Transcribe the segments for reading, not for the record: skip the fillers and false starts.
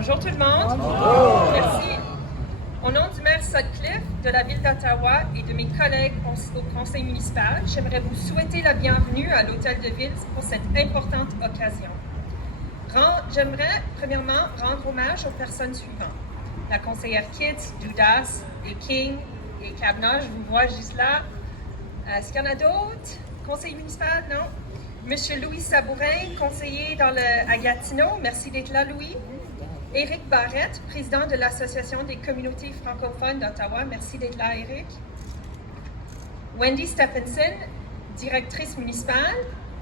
Bonjour tout le monde. Bonjour. Merci. Au nom du maire Sutcliffe, de la Ville d'Ottawa et de mes collègues au conseil municipal, j'aimerais vous souhaiter la bienvenue à l'Hôtel de Ville pour cette importante occasion. J'aimerais premièrement rendre hommage aux personnes suivantes. La conseillère Kitts, Dudas, et King et Kavanaugh, je vous vois juste là. Est-ce qu'il y en a d'autres? Conseil municipal, non? Monsieur Louis Sabourin, conseiller à Gatineau. Merci d'être là, Louis. Éric Barrette, président de l'Association des communautés francophones d'Ottawa. Merci d'être là, Éric. Wendy Stephenson, directrice municipale.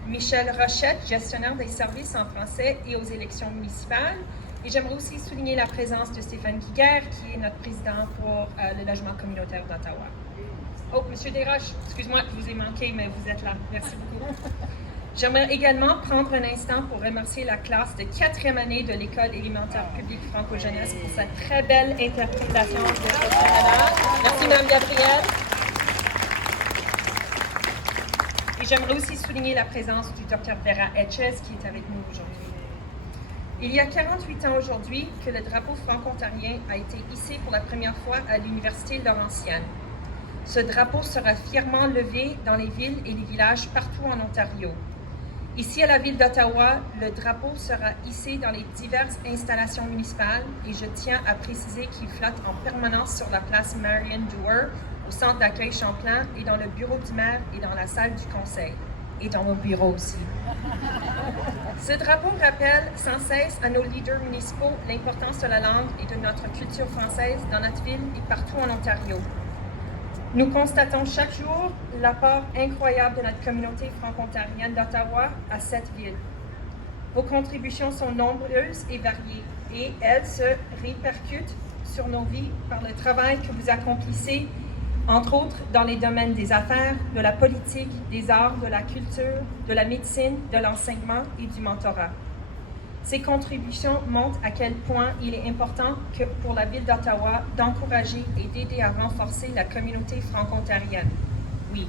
Michel Rochette, gestionnaire des services en français et aux élections municipales. Et j'aimerais aussi souligner la présence de Stéphane Guiguerre, qui est notre président pour le logement communautaire d'Ottawa. Oh, Monsieur Desroches, excuse-moi, je vous ai manqué, mais vous êtes là. Merci beaucoup. J'aimerais également prendre un instant pour remercier la classe de 4e année de l'École élémentaire publique franco-jeunesse pour sa très belle interprétation de ce Canada. Merci, Mme Gabrielle. Et j'aimerais aussi souligner la présence du Dr Vera Etches qui est avec nous aujourd'hui. Il y a 48 ans aujourd'hui que le drapeau franco-ontarien a été hissé pour la première fois à l'Université Laurentienne. Ce drapeau sera fièrement levé dans les villes et les villages partout en Ontario. Ici, à la Ville d'Ottawa, le drapeau sera hissé dans les diverses installations municipales et je tiens à préciser qu'il flotte en permanence sur la place Marion Dewar, au centre d'accueil Champlain et dans le bureau du maire et dans la salle du conseil. Et dans mon bureau aussi. Ce drapeau rappelle sans cesse à nos leaders municipaux l'importance de la langue et de notre culture française dans notre ville et partout en Ontario. Nous constatons chaque jour l'apport incroyable de notre communauté franco-ontarienne d'Ottawa à cette ville. Vos contributions sont nombreuses et variées et elles se répercutent sur nos vies par le travail que vous accomplissez, entre autres dans les domaines des affaires, de la politique, des arts, de la culture, de la médecine, de l'enseignement et du mentorat. Ces contributions montrent à quel point il est important pour la Ville d'Ottawa d'encourager et d'aider à renforcer la communauté franco-ontarienne. Oui.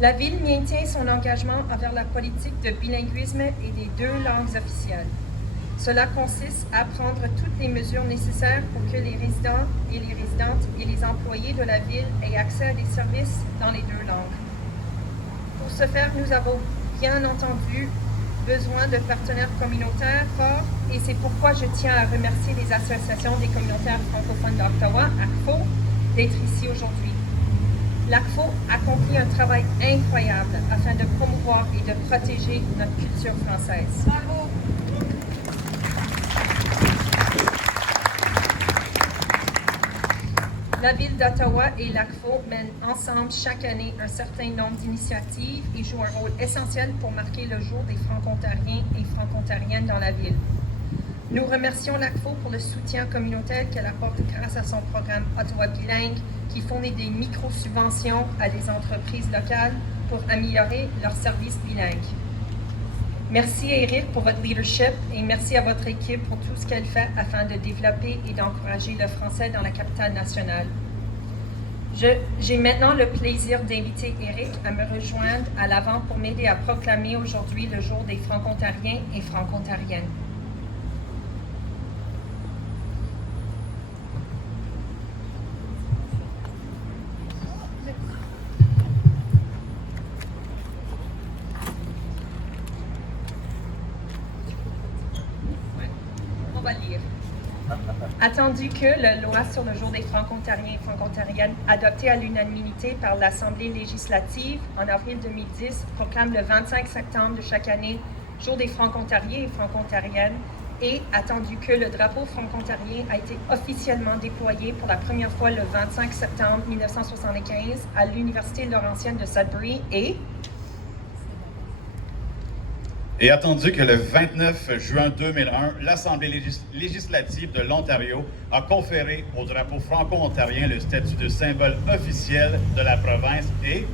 La Ville maintient son engagement envers la politique de bilinguisme et des 2 langues officielles. Cela consiste à prendre toutes les mesures nécessaires pour que les résidents et les résidentes et les employés de la Ville aient accès à des services dans les 2 langues. Pour ce faire, nous avons bien entendu besoin de partenaires communautaires forts et c'est pourquoi je tiens à remercier les associations des communautaires francophones d'Ottawa, ACFO, d'être ici aujourd'hui. L'ACFO accomplit un travail incroyable afin de promouvoir et de protéger notre culture française. Bravo. La Ville d'Ottawa et l'ACFO mènent ensemble chaque année un certain nombre d'initiatives et jouent un rôle essentiel pour marquer le jour des Franco-Ontariens et Franco-Ontariennes dans la Ville. Nous remercions l'ACFO pour le soutien communautaire qu'elle apporte grâce à son programme Ottawa Bilingue qui fournit des micro-subventions à des entreprises locales pour améliorer leurs services bilingues. Merci Éric pour votre leadership et merci à votre équipe pour tout ce qu'elle fait afin de développer et d'encourager le français dans la capitale nationale. J'ai maintenant le plaisir d'inviter Éric à me rejoindre à l'avant pour m'aider à proclamer aujourd'hui le jour des Franco-Ontariens et Franco-Ontariennes. On va lire. Attendu que la loi sur le jour des Franco-Ontariens et Franco-Ontariennes, adoptée à l'unanimité par l'Assemblée législative en avril 2010, proclame le 25 septembre de chaque année jour des Franco-Ontariens et Franco-Ontariennes, et attendu que le drapeau franco-ontarien a été officiellement déployé pour la première fois le 25 septembre 1975 à l'Université Laurentienne de Sudbury Et attendu que le 29 juin 2001, l'Assemblée législative de l'Ontario a conféré au drapeau franco-ontarien le statut de symbole officiel de la province et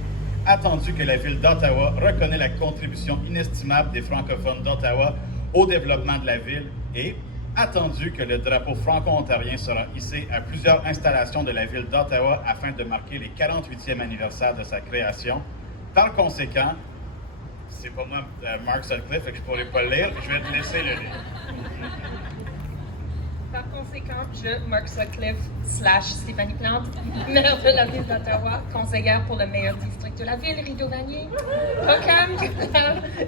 attendu que la Ville d'Ottawa reconnaît la contribution inestimable des francophones d'Ottawa au développement de la ville et attendu que le drapeau franco-ontarien sera hissé à plusieurs installations de la Ville d'Ottawa afin de marquer les 48e anniversaire de sa création. Par conséquent, c'est pas moi, Mark Sutcliffe, fait que je ne pourrais pas le lire. Je vais te laisser le lire. Par conséquent, je, Mark Sutcliffe / Stéphanie Plante, maire de la ville d'Ottawa, conseillère pour le meilleur district de la ville, Rideau-Vanier, proclame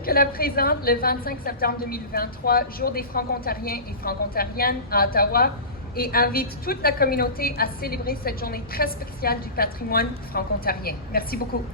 que la présente le 25 septembre 2023, jour des Franco-Ontariens et Franco-Ontariennes à Ottawa, et invite toute la communauté à célébrer cette journée très spéciale du patrimoine franco-ontarien. Merci beaucoup.